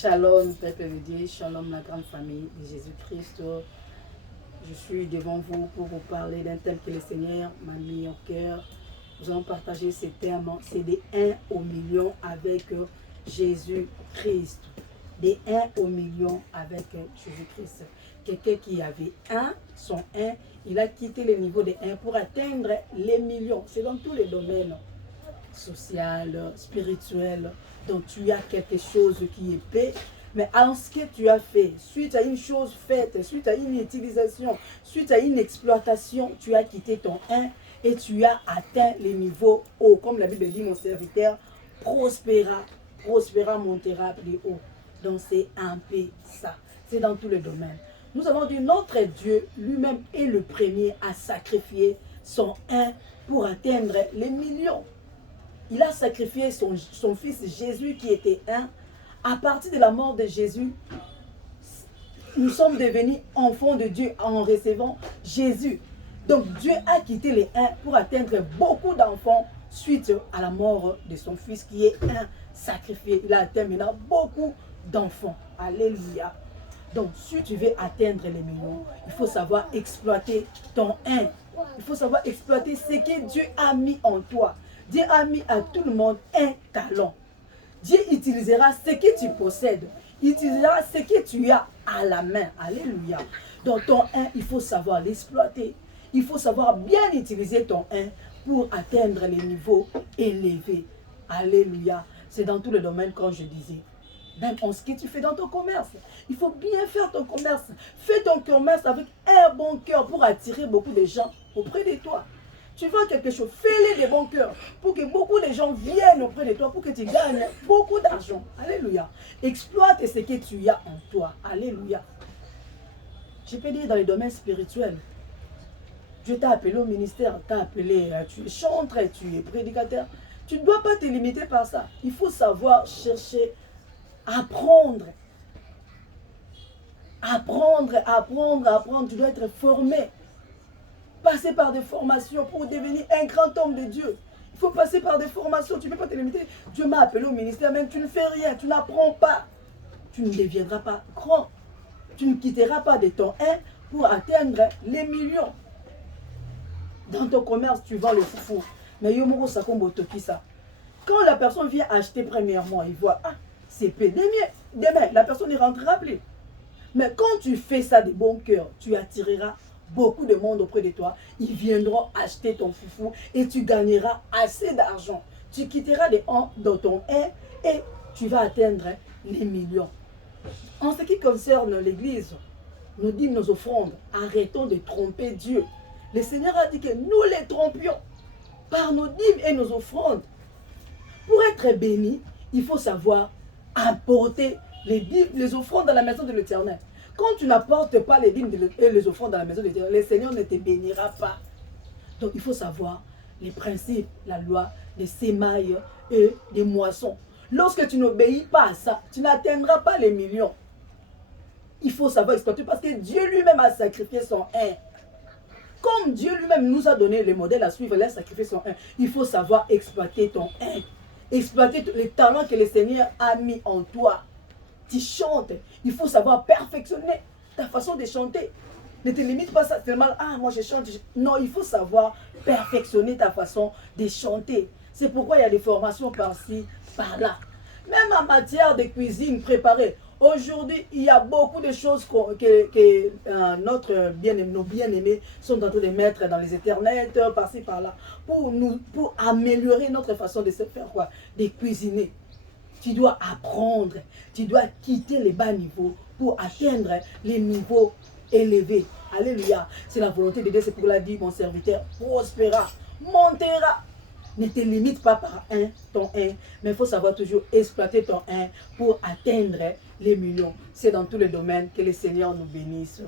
Shalom, peuple de Dieu, shalom la grande famille de Jésus-Christ. Je suis devant vous pour vous parler d'un thème que le Seigneur m'a mis au cœur. Nous allons partager ce thème, c'est des 1 au million avec Jésus-Christ. Des 1 au million avec Jésus-Christ. Quelqu'un qui avait son 1, il a quitté le niveau de 1 pour atteindre les millions. C'est dans tous les domaines, social, spirituel. Donc tu as quelque chose qui est paix. Mais en ce que tu as fait, suite à une chose faite, suite à une utilisation, suite à une exploitation, tu as quitté ton 1 et tu as atteint les niveaux hauts. Comme la Bible dit, mon serviteur prospéra, montera plus haut. Donc c'est un peu ça. C'est dans tous les domaines. Nous avons dit, notre Dieu lui-même est le premier à sacrifier son 1 pour atteindre les millions. Il a sacrifié son fils Jésus qui était 1. À partir de la mort de Jésus, nous sommes devenus enfants de Dieu en recevant Jésus. Donc Dieu a quitté les 1 pour atteindre beaucoup d'enfants suite à la mort de son fils qui est 1 sacrifié. Il a atteint maintenant beaucoup d'enfants. Alléluia. Donc si tu veux atteindre les millions, il faut savoir exploiter ton 1. Il faut savoir exploiter ce que Dieu a mis en toi. Dieu a mis à tout le monde un talent. Dieu utilisera ce que tu possèdes. Il utilisera ce que tu as à la main. Alléluia. Donc ton 1, il faut savoir l'exploiter. Il faut savoir bien utiliser ton 1 pour atteindre les niveaux élevés. Alléluia. C'est dans tous les domaines comme je disais. Même en ce que tu fais dans ton commerce. Il faut bien faire ton commerce. Fais ton commerce avec un bon cœur pour attirer beaucoup de gens auprès de toi. Tu vends quelque chose, fais-le de bon cœur pour que beaucoup de gens viennent auprès de toi, pour que tu gagnes beaucoup d'argent. Alléluia. Exploite ce que tu as en toi. Alléluia. Je peux dire dans les domaines spirituels. Dieu t'a appelé au ministère, t'a appelé, tu es chanteur, tu es prédicateur. Tu ne dois pas te limiter par ça. Il faut savoir chercher, apprendre. Apprendre. Tu dois être formé. Passer par des formations pour devenir un grand homme de Dieu. Il faut passer par des formations. Tu ne peux pas te limiter. Dieu m'a appelé au ministère, même tu ne fais rien, tu n'apprends pas. Tu ne deviendras pas grand. Tu ne quitteras pas de ton 1 pour atteindre les millions. Dans ton commerce, tu vends le foufou. Mais yomoro sakombo tokisa. Quand la personne vient acheter premièrement, il voit, ah, c'est peu. Demain, la personne ne rentrera plus. Mais quand tu fais ça de bon cœur, tu attireras beaucoup de monde auprès de toi. Ils viendront acheter ton foufou et tu gagneras assez d'argent. Tu quitteras dans ton 1 et tu vas atteindre les millions. En ce qui concerne l'église, nous dîmes, nos offrandes, arrêtons de tromper Dieu. Le Seigneur a dit que nous les trompions par nos dîmes et nos offrandes. Pour être béni, il faut savoir apporter les offrandes dans la maison de l'Éternel. Quand tu n'apportes pas les dîmes et les offrandes dans la maison de l'Éternel, le Seigneur ne te bénira pas. Donc il faut savoir les principes, la loi, les sémailles et les moissons. Lorsque tu n'obéis pas à ça, tu n'atteindras pas les millions. Il faut savoir exploiter parce que Dieu lui-même a sacrifié son 1. Comme Dieu lui-même nous a donné le modèle à suivre, il a sacrifié son 1. Il faut savoir exploiter ton 1. Exploiter les talents que le Seigneur a mis en toi. Tu chantes, il faut savoir perfectionner ta façon de chanter. Ne te limite pas ça seulement, ah moi je chante. Non, il faut savoir perfectionner ta façon de chanter. C'est pourquoi il y a des formations par-ci, par-là. Même en matière de cuisine préparée. Aujourd'hui, il y a beaucoup de choses que nos bien-aimés sont en train de mettre dans les internets, par-ci, par-là, pour améliorer notre façon de se faire quoi? De cuisiner. Tu dois apprendre, tu dois quitter les bas niveaux pour atteindre les niveaux élevés. Alléluia. C'est la volonté de Dieu, c'est pour la dit, mon serviteur prospéra, montera. Ne te limite pas par ton 1, mais il faut savoir toujours exploiter ton 1 pour atteindre les millions. C'est dans tous les domaines que le Seigneur nous bénisse.